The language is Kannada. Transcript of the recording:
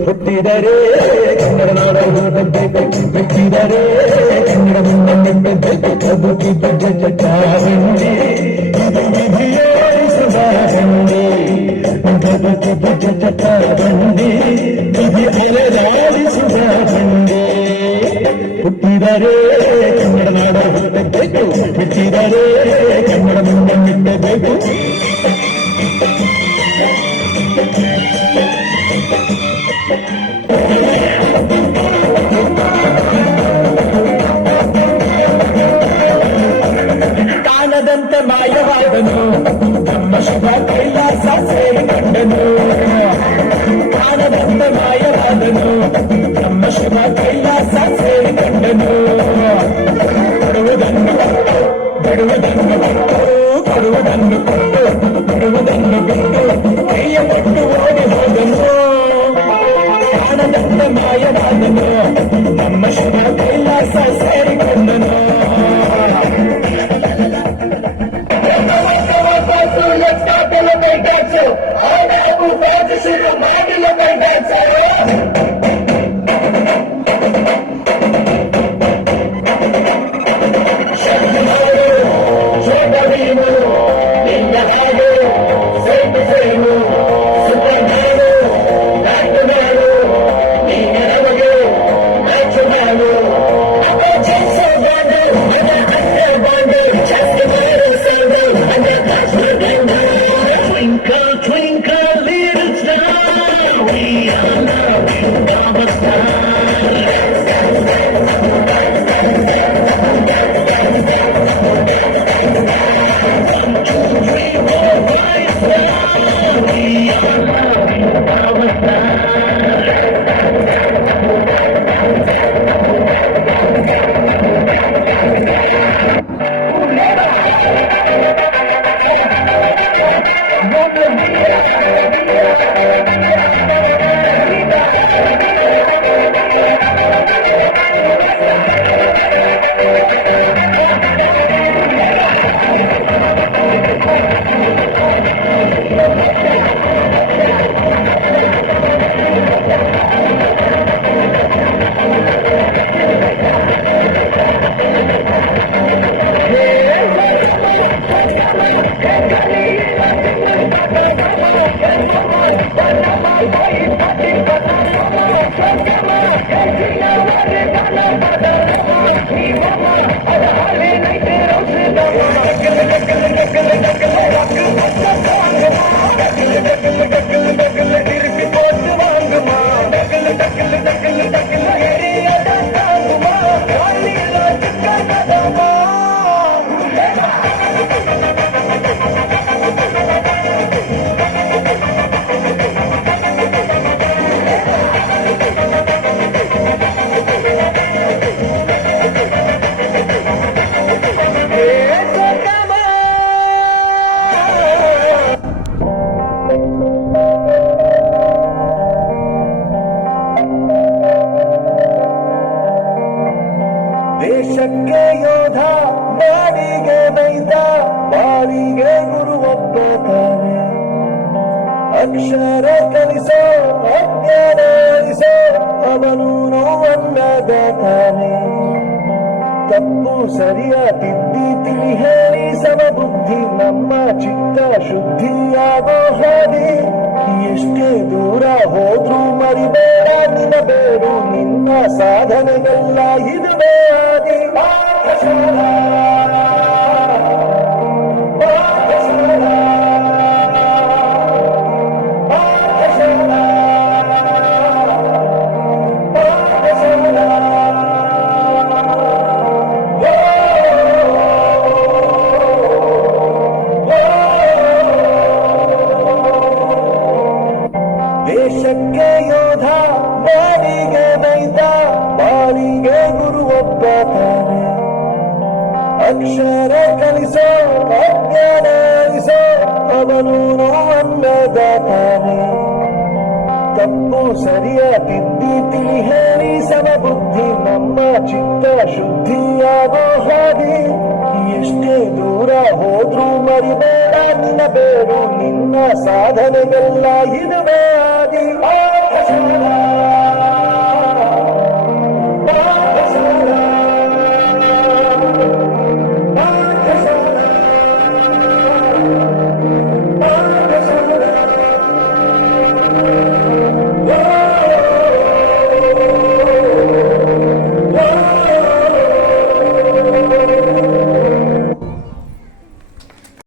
ಹುಟ್ಟಿದರೆ ಕನ್ನಡ ನಾಡ ಬಿಟ್ಟಿದರೆ ಕನ್ನಡ ಬದುಕಿ ಬಜ್ಜ ಚಟ್ಟಾರಂಡಿ ವಿಧಿಯೋಡಿಸುವ ಬಂಡಿ ಬದುಕಿ ಬಜ್ಜ ಚಟ್ಟಾರಂಡಿ ವಿಧಿ ಅಲೆದಾಡಿಸುವ ಬಂಡಿ ಹುಟ್ಟಿದರೆ ಕನ್ನಡ ನಾಡ ಹುಟ್ಟಬೇಕು ಬಿಟ್ಟಿದರೆ ಕನ್ನಡ ಮುಂದೆ ಬಿಟ್ಟಬೇಕು ಕಾಣದಂತ ಮಾಯವಾದನು ನಮ್ಮ ಶುಭ ಕೈಲಾಸ ಸೇರಿಕೊಂಡನು ಕಾಣದಂತ ಮಾಯವಾದನು ನಮ್ಮ ಶುಭ ಕೈಲಾಸ ಸೇರಿಕೊಂಡನು ಕೊಡುವುದನ್ನು ಬಿಡುವುದನ್ನು ಕೊಡುವುದನ್ನು ಕೊಟ್ಟು ಬಿಡುವುದನ್ನು ಬಿಟ್ಟು ಕೈಯ ಕೊಟ್ಟು ಓಡಿ ಹೋದನು ಕಾಣದಂತ ಮಾಯವಾದನು ನಮ್ಮ ಶುಭ ಕೈಲಾಸ ಸೇರಿಕೊಂಡನು ದೇಶಕ್ಕೆ ಯೋಧ ನಾಡಿಗೆ ನೈತ ಬಾಳಿಗೆ ಗುರುವೊಬ್ಬ ತಾನೆ ಅಕ್ಷರ ಕಲಿಸೋ ಅಜ್ಞಾನ ಅಳಿಸೋ ಅವನೂನು ಅನ್ನದಾತಾನೆ ತಪ್ಪು ಸರಿಯ ತಿದ್ದಿ ತಿಳಿ ಹೇಳಿ ಸಮಬುದ್ಧಿ ನಮ್ಮ ಚಿತ್ತ ಶುದ್ಧಿಯಾಗೋ ಹಾದಿ ಎಷ್ಟೇ ದೂರ ಹೋದ್ರೂ ಮರಿಬೇಡ ನಿನಬೇಡು ನಿನ್ನ ಸಾಧನೆಗೆಲ್ಲ ಇದುವೇ ಆದಿ ಪಾಠಶಾಲಾ ಪಾಠಶಾಲಾ ಪಾಠಶಾಲಾ ಪಾಠಶಾಲಾ ದೇಶಕ್ಕೆ ಯೋಧ ನಾಡಿಗೆ ನೈತ ಬಾಳಿಗೆ ಗುರುವೊಬ್ಬ ತಾನೆ ಸರಿಯ ತಿದ್ದಿ ಹೇಳಿ ಸಮಬುದ್ಧಿ ನಮ್ಮ ಚಿತ್ತ ಶುದ್ಧಿಯಾಗೋ ಹಾದಿ ಎಷ್ಟೇ ದೂರ ಹೋದ್ರೂ ಮರಿಬೇಡ ನಿನ್ನ ಬೇರು ನಿನ್ನ ಸಾಧನೆಗೆಲ್ಲ ಇದುವೇ ಆದಿ ಪಾಠಶಾಲಾ